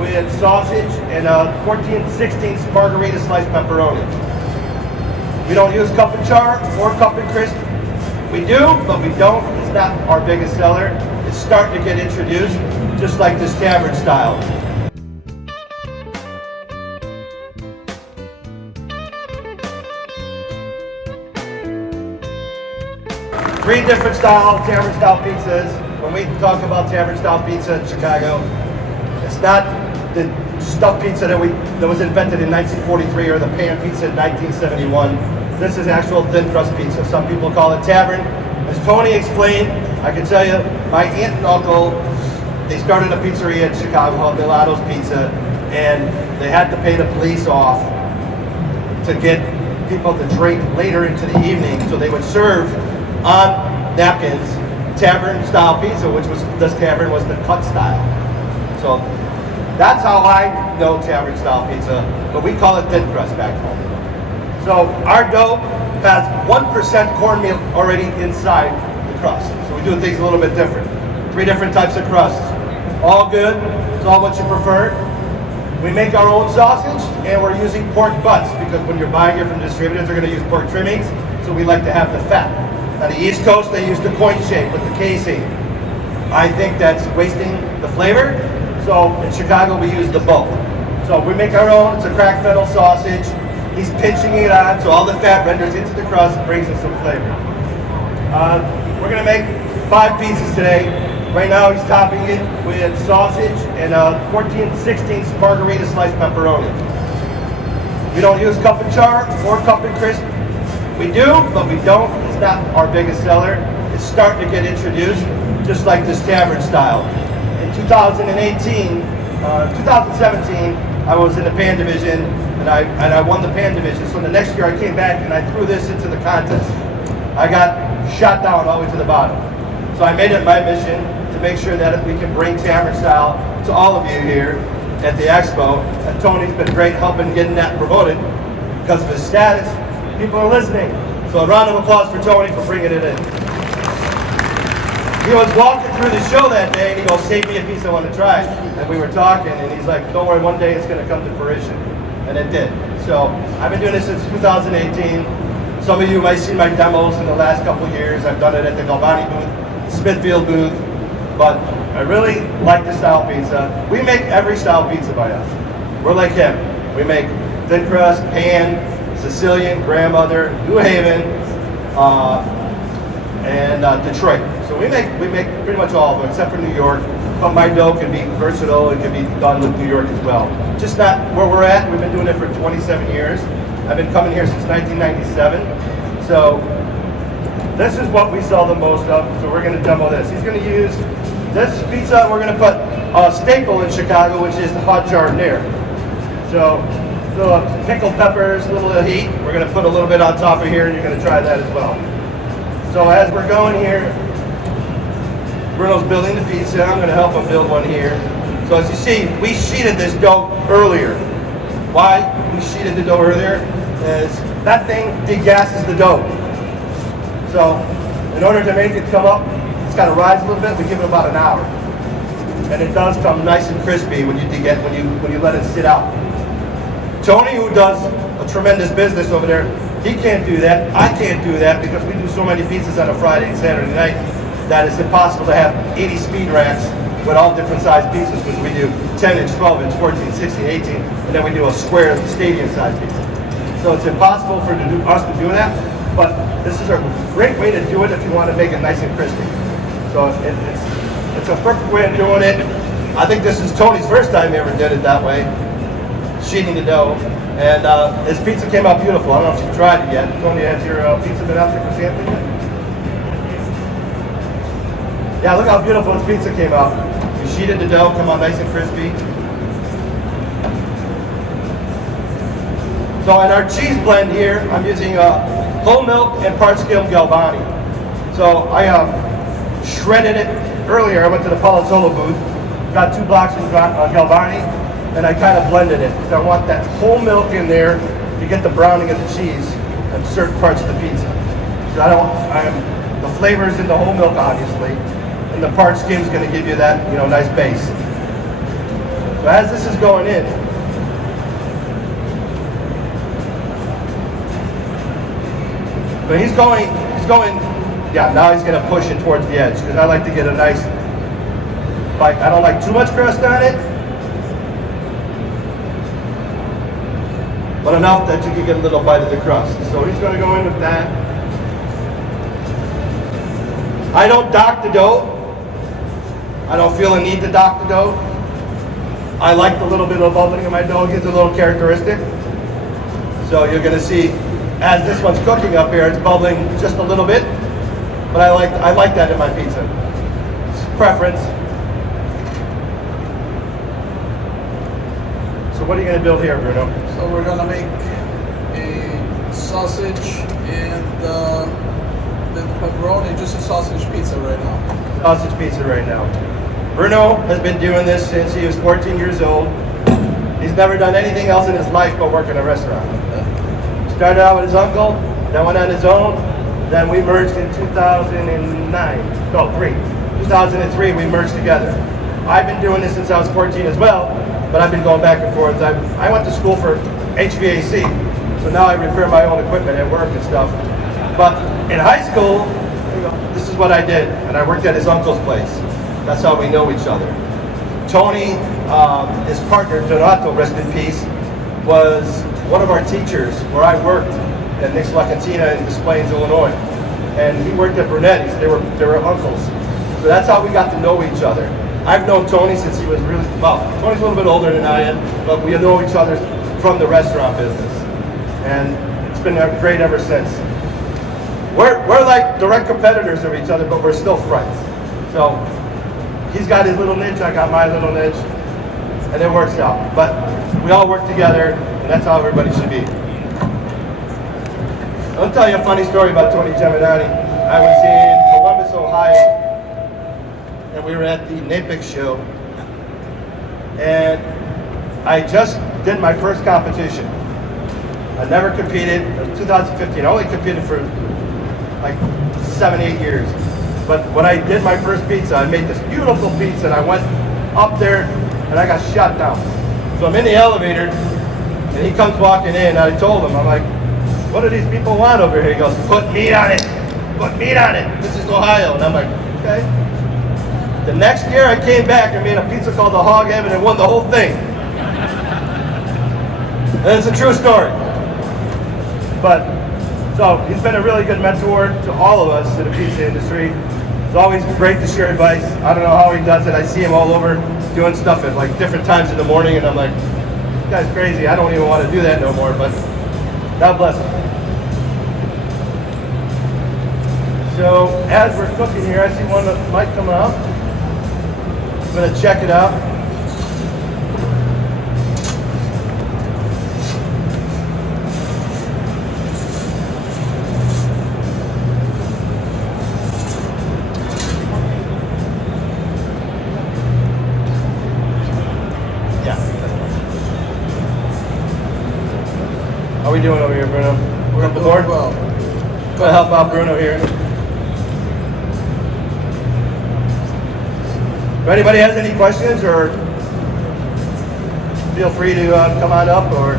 with sausage and a 14/16 margarita sliced pepperoni. We don't use cup and char or cup and crisp. We do, but we don't. It's not our biggest seller. It's starting to get introduced, just like this tavern style. Three different tavern style pizzas. When we talk about tavern style pizza in Chicago, it's not the stuffed pizza that was invented in 1943 or the pan pizza in 1971. This is actual thin crust pizza. Some people call it Tavern. As Tony explained, I can tell you, my aunt and uncle, they started a pizzeria in Chicago called Milano's Pizza, and they had to pay the police off to get people to drink later into the evening, so they would serve on napkins Tavern style pizza, which was, this Tavern was the cut style. So that's how I know Tavern style pizza, but we call it thin crust back home. So our dough has 1% cornmeal already inside the crust. So we do things a little bit different. Three different types of crusts. All good, it's all what you prefer. We make our own sausage, and we're using pork butts, because when you're buying it from distributors, they're gonna use pork trimmings, so we like to have the fat. On the East Coast, they use the coin shape with the casing. I think that's wasting the flavor, so in Chicago, we use the bulk. So we make our own, it's a cracked fennel sausage. He's pinching it on, so all the fat renders into the crust, brings in some flavor. We're gonna make 5 pizzas today. Right now he's topping it with sausage and a 14/16 margarita sliced pepperoni. We don't use cup and char or cup and crisp. We do, but we don't. It's not our biggest seller. It's starting to get introduced, just like this tavern style. In 2017, I was in the pan division, and I won the pan division. So the next year I came back and I threw this into the contest. I got shot down all the way to the bottom. So I made it my mission to make sure that we can bring tavern style to all of you here at the expo. And Tony's been great helping getting that promoted because of his status. People are listening. So a round of applause for Tony for bringing it in. He was walking through the show that day and he goes, "Save me a piece, I want to try." And we were talking and he's like, "Don't worry, one day it's going to come to fruition." And it did. So I've been doing this since 2018. Some of you might see my demos in the last couple of years. I've done it at the Galvani booth, Smithfield booth, but I really like the style pizza. We make every style pizza by us. We're like him. We make thin crust, pan, Sicilian, grandmother, New Haven, and Detroit. So we make pretty much all of them, except for New York. But my dough can be versatile. It can be done with New York as well. Just not where we're at. We've been doing it for 27 years. I've been coming here since 1997. So this is what we sell the most of. So we're going to demo this. He's going to use this pizza. We're going to put a staple in Chicago, which is the hot jardiniere. So pickled peppers, a little heat. We're going to put a little bit on top of here, and you're going to try that as well. So as we're going here, Bruno's building the pizza. I'm going to help him build one here. So as you see, we sheeted this dough earlier. Why we sheeted the dough earlier is that thing degasses the dough. So in order to make it come up, it's got to rise a little bit. We give it about an hour, and it does come nice and crispy when you let it sit out. Tony, who does a tremendous business over there, he can't do that. I can't do that because we do so many pizzas on a Friday and Saturday night that it's impossible to have 80 speed racks with all different size pizzas, because we do 10 inch, 12 inch, 14, 16, 18, and then we do a square stadium size pizza. So it's impossible for us to do that, but this is a great way to do it if you want to make it nice and crispy. So it's a perfect way of doing it. I think this is Tony's first time he ever did it that way, sheeting the dough. And his pizza came out beautiful. I don't know if you've tried it yet. Tony, has your pizza been out there for sampling yet? Yeah, look how beautiful his pizza came out. We sheeted the dough, come out nice and crispy. So in our cheese blend here, I'm using whole milk and part skim Galvani. So I shredded it earlier. I went to the Palazzolo booth, got 2 blocks of Galvani, and I kind of blended it. So I want that whole milk in there to get the browning of the cheese and certain parts of the pizza. So the flavors in the whole milk, obviously, and the part skim is going to give you that, nice base. So as this is going in, so he's going, yeah, now he's gonna push it towards the edge, because I like to get a nice bite. I don't like too much crust on it, but enough that you can get a little bite of the crust. So he's gonna go in with that. I don't dock the dough. I don't feel a need to dock the dough. I like the little bit of bubbling in my dough, it gives it a little characteristic. So you're gonna see, as this one's cooking up here, it's bubbling just a little bit, but I like that in my pizza. It's preference. So what are you gonna build here, Bruno? So we're gonna make a sausage and then pepperoni, just a sausage pizza right now. Sausage pizza right now. Bruno has been doing this since he was 14 years old. He's never done anything else in his life but work in a restaurant. Started out with his uncle, then went on his own, then we merged in 2003 we merged together. I've been doing this since I was 14 as well, but I've been going back and forth. I went to school for HVAC, so now I repair my own equipment at work and stuff. But in high school, this is what I did, and I worked at his uncle's place. That's how we know each other. Tony, his partner, Donato, rest in peace, was one of our teachers where I worked at Nick's La Cantina in Des Plaines, Illinois. And he worked at Brunetti's. They were uncles. So that's how we got to know each other. I've known Tony since he was really, well, Tony's a little bit older than I am, but we know each other from the restaurant business. And it's been great ever since. We're like direct competitors of each other, but we're still friends. So he's got his little niche, I got my little niche, and it works out. But we all work together, and that's how everybody should be. I'll tell you a funny story about Tony Gemini. I was in Columbus, Ohio, and we were at the NAPEX show, and I just did my first competition. I never competed. It was 2015. I only competed for like 7-8 years. But when I did my first pizza, I made this beautiful pizza, and I went up there, and I got shot down. So I'm in the elevator, and he comes walking in, and I told him, I'm like, what do these people want over here? He goes, put meat on it. Put meat on it. This is Ohio. And I'm like, okay. The next year I came back and made a pizza called the Hog Heaven and won the whole thing. And it's a true story. But, so he's been a really good mentor to all of us in the pizza industry. It's always great to share advice. I don't know how he does it. I see him all over doing stuff at like different times in the morning, and I'm like, this guy's crazy. I don't even want to do that no more, but God bless him. So as we're cooking here, I see one that might come out. I'm going to check it out. Yeah. How are we doing over here, Bruno? We're up the board? Well, Going to help out Bruno here. If anybody has any questions, or feel free to come on up, or